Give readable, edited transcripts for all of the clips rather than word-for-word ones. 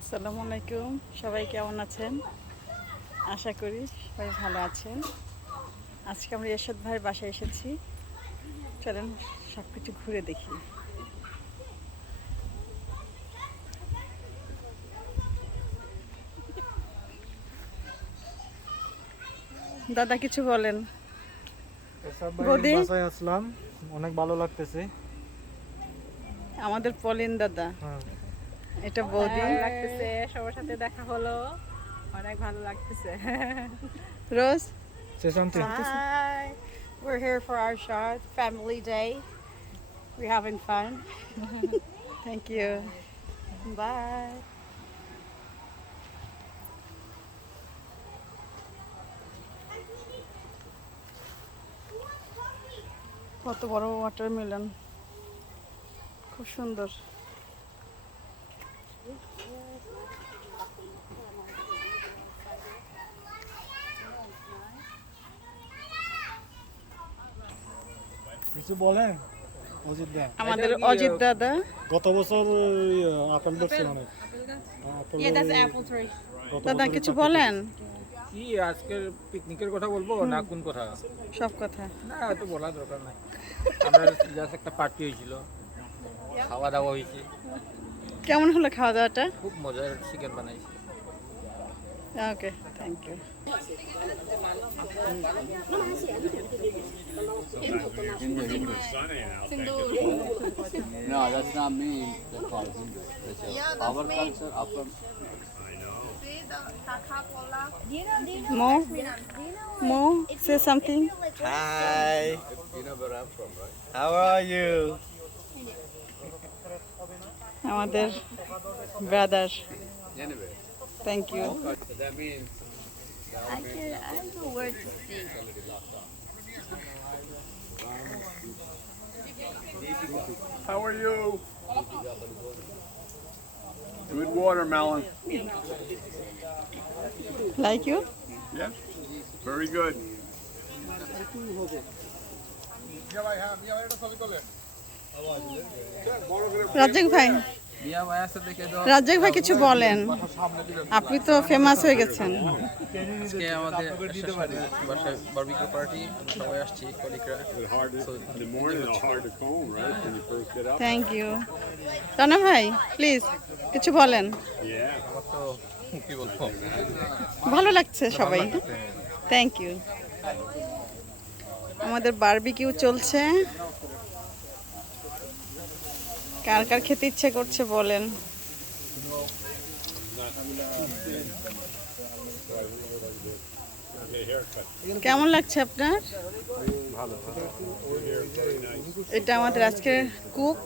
আসসালামু আলাইকুম, সবাই কেমন আছেন? আশা করি সবাই ভালো আছেন। আজকে আমরা এরশাদ ভাইয়ের বাসায় এসেছি। চলেন সব কিছু ঘুরে দেখি। দাদা কিছু বলেন। বৌদি বাসায় আসলাম, অনেক ভালো লাগতেছে। আমাদের পলিন দাদা, এটা বৌদি। ভালো লাগতেছে, সবার সাথে দেখা হলো, অনেক ভালো লাগতেছে। রোজ Say something. Hi, we're here for our shot family day. We're having fun. Thank you. Bye. কত বড় ওয়াটারমেলন, খুব সুন্দর। কিছু বলেন অজিত দা। আমাদের অজিত দাদা। গত বছর আপেল ধরছে অনেক। Yeah, that's an apple tree. দাদা কিছু বলেন, কি আজকের পিকনিকের কথা বলবো না কোন কথা? সব কথা। না এত বলা দরকার নাই। আমরা জাস্ট একটা পার্টি হয়েছিল, খাওয়া দাওয়া হয়েছে, কেমন হলো খাওয়া দাওয়াটা? খুব মজার চিকেন বানাইছি। Okay, thank you. No, that's not me. That's called Hindu. That's our culture. Upper. Mo, say something. Hi. You know where I'm from, right? How are you? আমাদের brother, Anyway, thank you. so that means. I don't know where to see. How are you? Good watermelon. Like you. Yes. Very good. Razzak ভাই, রাজ্জাক ভাই কিছু বলেন, আপনি তো famous হয়ে গেছেন। আজকে আমাদের বাসায় বারবিকিউ পার্টি, সবাই আসছি কলিগরা। In the morning, it's hard to comb, right? When you first get up. Thank you. Rana ভাই প্লিজ কিছু বলেন। Yeah. আমার তো কি বলবো, ভালো লাগছে সবাই, থ্যাংক ইউ। আমাদের বারবিকিউ চলছে, কার কার খেতে ইচ্ছে করছে বলেন। কেমন লাগছে আপনার? এটা আমাদের আজকে কুক,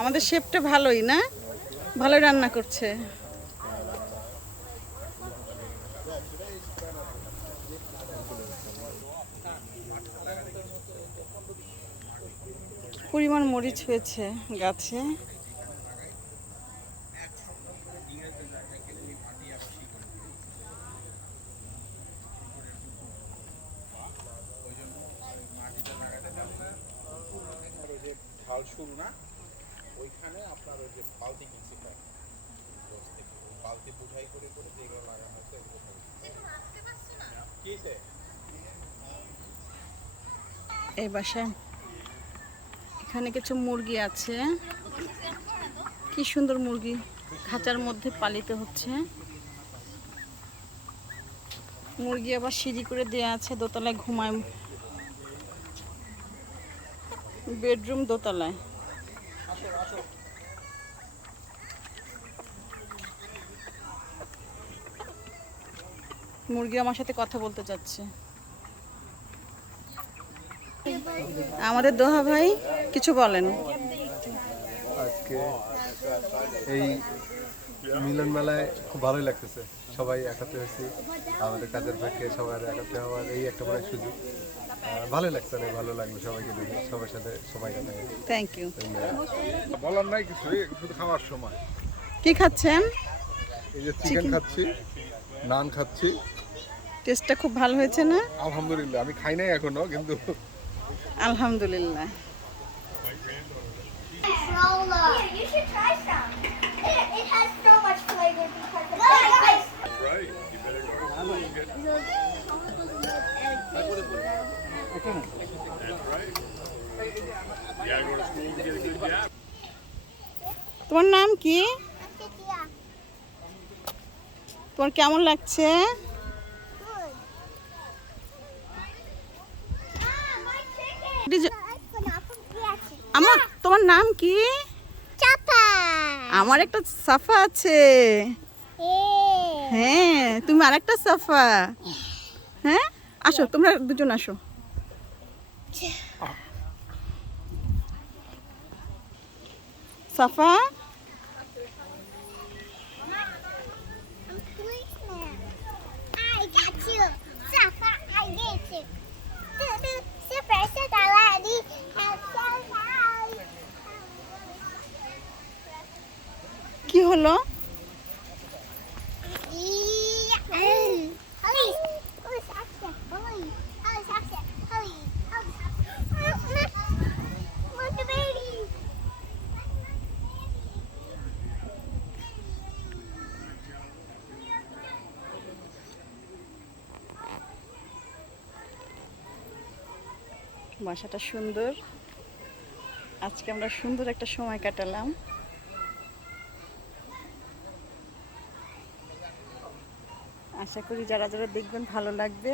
আমাদের শেফটা ভালোই না, ভালোই রান্না করছে। পরিমাণ মরিচ হয়েছে গাছে। ঢাল শুরু না, ওইখানে আপনার ওই যে বালতি কিনছে, বালতি বুঝাই করে করে যেগুলো লাগানো হয়েছে এই বাসায় এখানে কিছু মুরগি আছে, কি সুন্দর মুরগি, খাঁচার মধ্যে পালিত হচ্ছে। মুরগি আবার সিঁড়ি করে দেওয়া আছে, দোতলায় ঘুমায়, বেডরুম দোতলায়। মুরগি আমার সাথে কথা বলতে চাচ্ছে। আমাদের দোহা ভাই কিছু বলেন। আজকে এই মিলন মেলায় খুব ভালোই লাগতেছে, সবাই একত্রে হয়েছি, আমাদের কাজের ফাঁকে সবার একত্রে হওয়ার এই একটা বড় সুযোগ। ভালোই লাগছে, অনেক ভালো লাগলো সবাইকে দেখে, সবার সাথে সবাই কথা বলে। Thank you. বলার নাই কিছু, শুধু খাওয়ার সময়। কি খাচ্ছেন? এই যে চিকেন খাচ্ছি, নান খাচ্ছি, টেস্টটা খুব ভালো হয়েছে না? আলহামদুলিল্লাহ। আমি খাই নাই এখনো, কিন্তু আলহামদুলিল্লাহ। Controller. You should try some. It has তোমার নাম কি? তোমার কেমন লাগছে? আমার তোমার নাম কি? আমার একটা সাফা আছে। হ্যাঁ, তুমি আরেকটা সাফা। হ্যাঁ, আসো তোমরা দুজন আসো। সাফা, I got you. Safa, I get you. Super, super, ready. And so high. কি হলো? বাসাটা সুন্দর। আজকে আমরা সুন্দর একটা সময় কাটালাম। আশা করি যারা যারা দেখবেন ভালো লাগবে,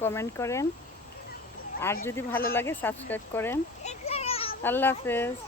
কমেন্ট করেন, আর যদি ভালো লাগে সাবস্ক্রাইব করেন। আল্লাহ হাফেজ।